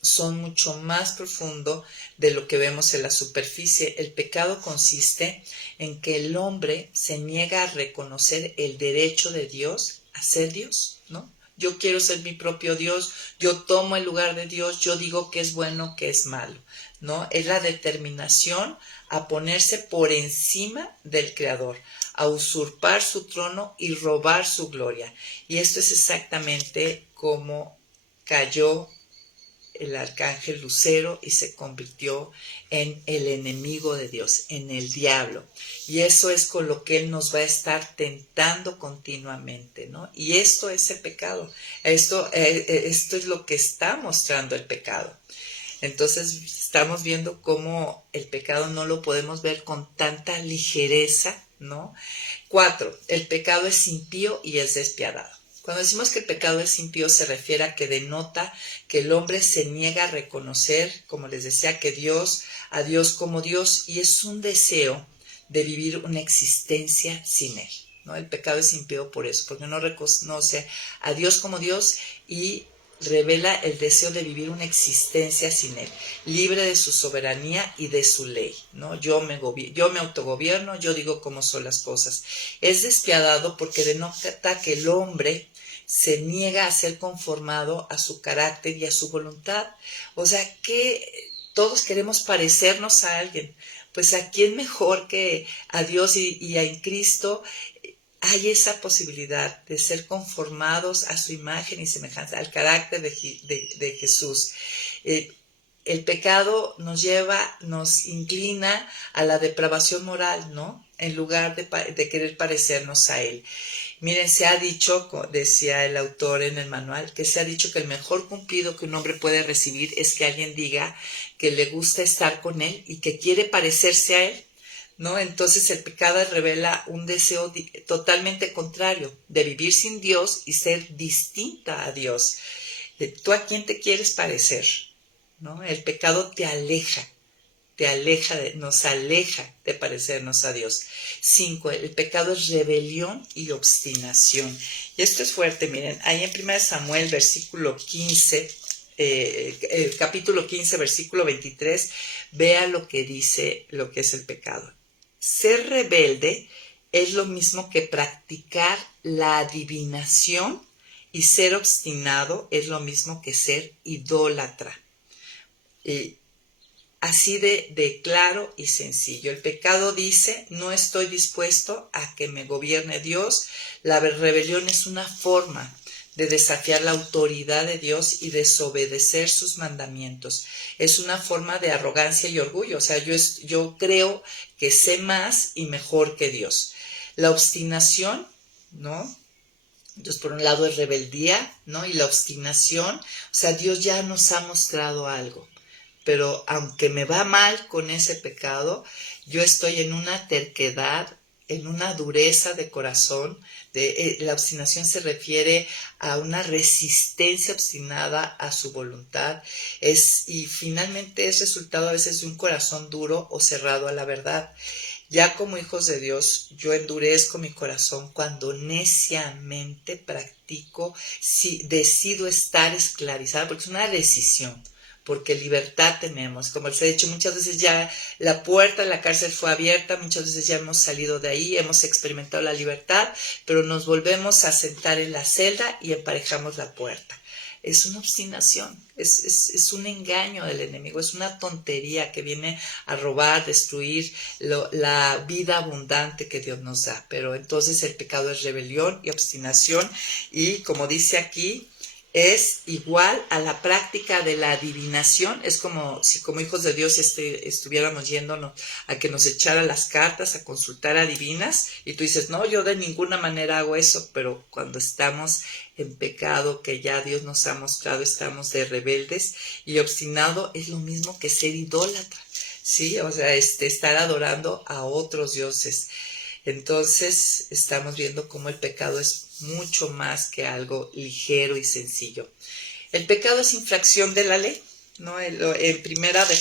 son mucho más profundo de lo que vemos en la superficie. El pecado consiste en que el hombre se niega a reconocer el derecho de Dios a ser Dios, ¿no? Yo quiero ser mi propio Dios, yo tomo el lugar de Dios, yo digo que es bueno, que es malo, ¿no? Es la determinación a ponerse por encima del Creador, a usurpar su trono y robar su gloria. Y esto es exactamente como cayó el arcángel Lucero y se convirtió en el enemigo de Dios, en el diablo. Y eso es con lo que Él nos va a estar tentando continuamente, ¿no? Y esto es el pecado. Esto es lo que está mostrando el pecado. Entonces estamos viendo cómo el pecado no lo podemos ver con tanta ligereza, ¿no? 4, el pecado es impío y es despiadado. Cuando decimos que el pecado es impío se refiere a que denota que el hombre se niega a reconocer, como les decía, a Dios como Dios, y es un deseo de vivir una existencia sin Él, ¿no? El pecado es impío por eso, porque no reconoce a Dios como Dios y revela el deseo de vivir una existencia sin Él, libre de su soberanía y de su ley, ¿no? Yo me autogobierno, yo digo cómo son las cosas. Es despiadado porque denota que el hombre se niega a ser conformado a su carácter y a su voluntad. O sea que todos queremos parecernos a alguien. Pues ¿a quién mejor que a Dios y en Cristo? Hay esa posibilidad de ser conformados a su imagen y semejanza, al carácter de Jesús. El pecado nos inclina a la depravación moral, ¿no? En lugar de querer parecernos a Él. Miren, se ha dicho, decía el autor en el manual, que se ha dicho que el mejor cumplido que un hombre puede recibir es que alguien diga que le gusta estar con él y que quiere parecerse a él, ¿no? Entonces el pecado revela un deseo totalmente contrario de vivir sin Dios y ser distinta a Dios. ¿Tú a quién te quieres parecer? ¿No? El pecado nos aleja de parecernos a Dios. 5. El pecado es rebelión y obstinación. Y esto es fuerte, miren, ahí en 1 Samuel, versículo 15, capítulo 15, versículo 23, vea lo que dice lo que es el pecado. Ser rebelde es lo mismo que practicar la adivinación y ser obstinado es lo mismo que ser idólatra. Así de claro y sencillo. El pecado dice, no estoy dispuesto a que me gobierne Dios. La rebelión es una forma de desafiar la autoridad de Dios y desobedecer sus mandamientos. Es una forma de arrogancia y orgullo. O sea, yo creo que sé más y mejor que Dios. La obstinación, ¿no? Entonces, por un lado es rebeldía, ¿no? Y la obstinación, o sea, Dios ya nos ha mostrado algo. Pero aunque me va mal con ese pecado, yo estoy en una terquedad, en una dureza de corazón. La obstinación se refiere a una resistencia obstinada a su voluntad. Y finalmente es resultado a veces de un corazón duro o cerrado a la verdad. Ya como hijos de Dios, yo endurezco mi corazón cuando neciamente practico, si decido estar esclavizada, porque es una decisión, porque libertad tenemos. Como les he dicho, muchas veces ya la puerta de la cárcel fue abierta, muchas veces ya hemos salido de ahí, hemos experimentado la libertad, pero nos volvemos a sentar en la celda y emparejamos la puerta. Es una obstinación, es un engaño del enemigo, es una tontería que viene a robar, destruir la vida abundante que Dios nos da. Pero entonces el pecado es rebelión y obstinación, y como dice aquí, es igual a la práctica de la adivinación. Es como si como hijos de Dios estuviéramos yéndonos a que nos echara las cartas, a consultar a divinas, y tú dices, no, yo de ninguna manera hago eso. Pero cuando estamos en pecado, que ya Dios nos ha mostrado, estamos de rebeldes, y obstinado es lo mismo que ser idólatra, ¿sí? O sea, estar adorando a otros dioses. Entonces estamos viendo cómo el pecado es mucho más que algo ligero y sencillo. El pecado es infracción de la ley, ¿no? En Primera de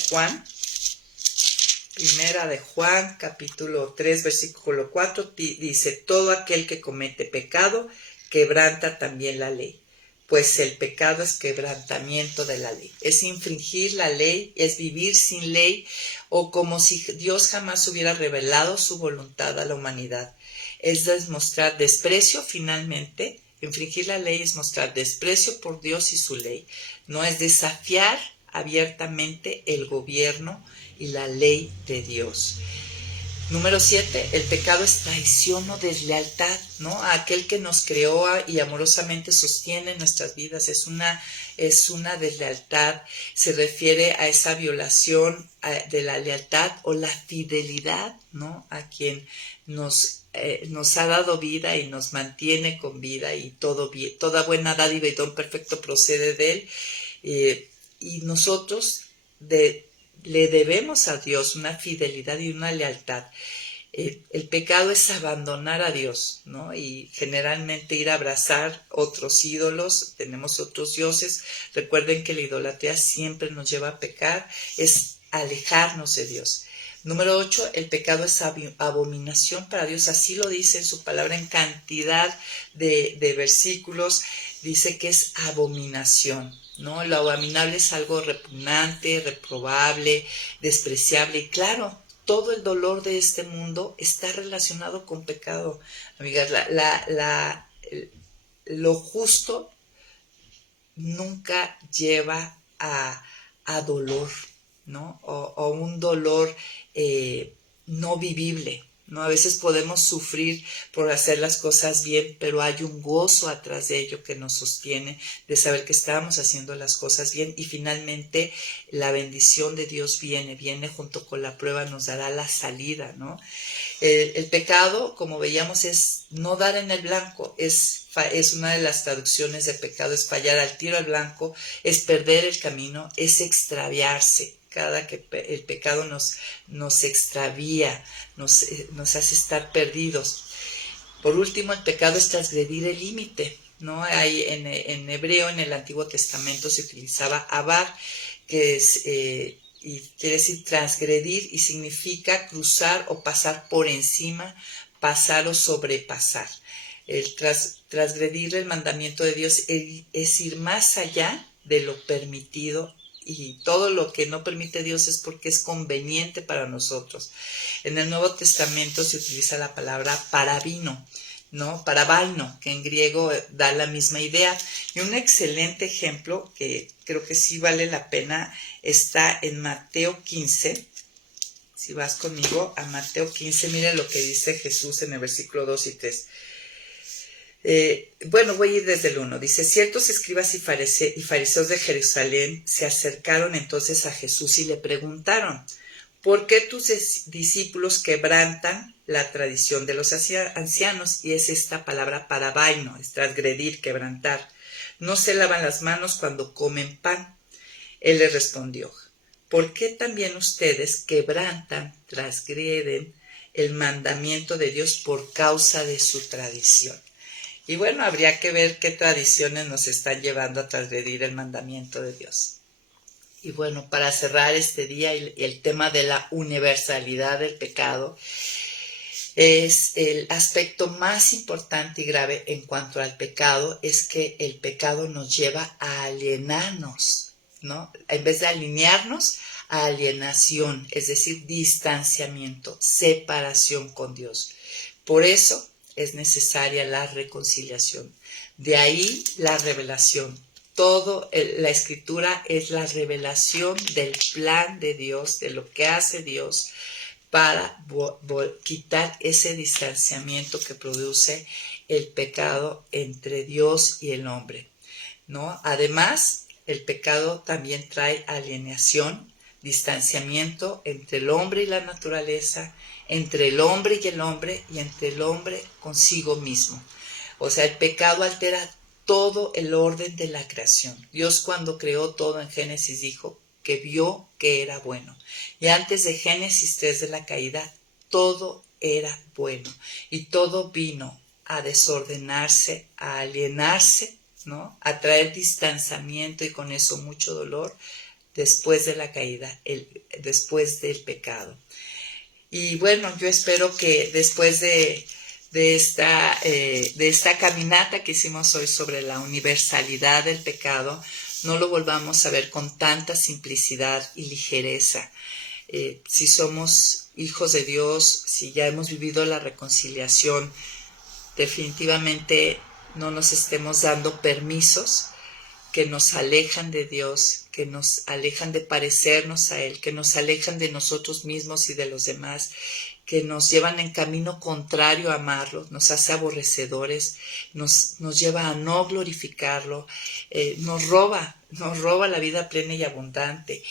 Juan, capítulo 3, versículo 4, dice, todo aquel que comete pecado quebranta también la ley, pues el pecado es quebrantamiento de la ley. Es infringir la ley, es vivir sin ley, o como si Dios jamás hubiera revelado su voluntad a la humanidad. Es demostrar desprecio, finalmente. Infringir la ley es mostrar desprecio por Dios y su ley. No es desafiar abiertamente el gobierno y la ley de Dios. Número 7, el pecado es traición o deslealtad, ¿no? A aquel que nos creó y amorosamente sostiene nuestras vidas. Es una deslealtad, se refiere a esa violación de la lealtad o la fidelidad, ¿no? A quien nos ha dado vida y nos mantiene con vida, y toda buena dádiva y don perfecto procede de él. Y nosotros le debemos a Dios una fidelidad y una lealtad. El pecado es abandonar a Dios, ¿no? Y generalmente ir a abrazar otros ídolos, tenemos otros dioses. Recuerden que la idolatría siempre nos lleva a pecar, es alejarnos de Dios. Número 8, el pecado es abominación para Dios, así lo dice en su palabra en cantidad de versículos, dice que es abominación, ¿no? Lo abominable es algo repugnante, reprobable, despreciable, y claro, todo el dolor de este mundo está relacionado con pecado, amigas. Lo justo nunca lleva a dolor, ¿no? O un dolor no vivible, ¿no? A veces podemos sufrir por hacer las cosas bien, pero hay un gozo atrás de ello que nos sostiene, de saber que estamos haciendo las cosas bien, y finalmente la bendición de Dios viene junto con la prueba, nos dará la salida, ¿no? El pecado, como veíamos, es no dar en el blanco, es una de las traducciones de pecado, es fallar al tiro al blanco, es perder el camino, es extraviarse. Cada que el pecado nos extravía, nos hace estar perdidos. Por último, el pecado es transgredir el límite, ¿no? Hay en hebreo, en el Antiguo Testamento, se utilizaba avar, que es y quiere decir transgredir, y significa cruzar o pasar por encima, pasar o sobrepasar. El transgredir el mandamiento de Dios es ir más allá de lo permitido, y todo lo que no permite Dios es porque es conveniente para nosotros. En el Nuevo Testamento se utiliza la palabra parabino, ¿no? Parabaino, que en griego da la misma idea. Y un excelente ejemplo que creo que sí vale la pena está en Mateo 15. Si vas conmigo a Mateo 15, mira lo que dice Jesús en el versículo 2 y 3. Bueno, voy a ir desde el 1. Dice: ciertos escribas y fariseos de Jerusalén se acercaron entonces a Jesús y le preguntaron: ¿por qué tus discípulos quebrantan la tradición de los ancianos? Y es esta palabra parabaino, es transgredir, quebrantar. No se lavan las manos cuando comen pan. Él les respondió: ¿por qué también ustedes quebrantan, transgreden el mandamiento de Dios por causa de su tradición? Y bueno, habría que ver qué tradiciones nos están llevando a transgredir el mandamiento de Dios. Y bueno, para cerrar este día, el tema de la universalidad del pecado es el aspecto más importante y grave en cuanto al pecado, es que el pecado nos lleva a alienarnos, ¿no? En vez de alinearnos, a alienación, es decir, distanciamiento, separación con Dios. Por eso es necesaria la reconciliación. De ahí la revelación. La escritura es la revelación del plan de Dios, de lo que hace Dios para quitar ese distanciamiento que produce el pecado entre Dios y el hombre, ¿no? Además, el pecado también trae alienación, distanciamiento entre el hombre y la naturaleza, entre el hombre y entre el hombre consigo mismo. O sea, el pecado altera todo el orden de la creación. Dios, cuando creó todo en Génesis, dijo que vio que era bueno. Y antes de Génesis 3, de la caída, todo era bueno. Y todo vino a desordenarse, a alienarse, ¿no? A traer distanciamiento, y con eso mucho dolor después de la caída, después del pecado. Y bueno, yo espero que después de esta caminata que hicimos hoy sobre la universalidad del pecado, no lo volvamos a ver con tanta simplicidad y ligereza. Si somos hijos de Dios, si ya hemos vivido la reconciliación, definitivamente no nos estemos dando permisos que nos alejan de Dios, que nos alejan de parecernos a Él, que nos alejan de nosotros mismos y de los demás, que nos llevan en camino contrario a amarlo, nos hace aborrecedores, nos lleva a no glorificarlo, nos roba la vida plena y abundante.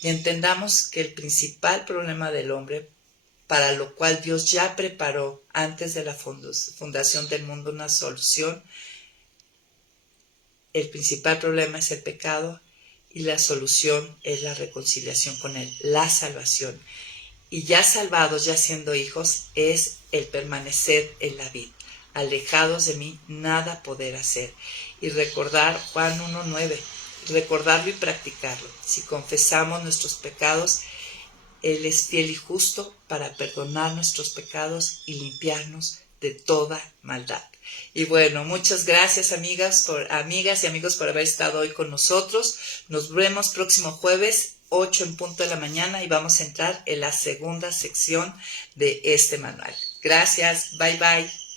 Y entendamos que el principal problema del hombre, para lo cual Dios ya preparó antes de la fundación del mundo una solución, el principal problema es el pecado, y la solución es la reconciliación con Él, la salvación. Y ya salvados, ya siendo hijos, es el permanecer en la vid. Alejados de mí, nada poder hacer. Y recordar Juan 1:9, recordarlo y practicarlo. Si confesamos nuestros pecados, Él es fiel y justo para perdonar nuestros pecados y limpiarnos de toda maldad. Y bueno, muchas gracias amigas y amigos por haber estado hoy con nosotros. Nos vemos próximo jueves, 8 en punto de la mañana, y vamos a entrar en la segunda sección de este manual. Gracias, bye bye.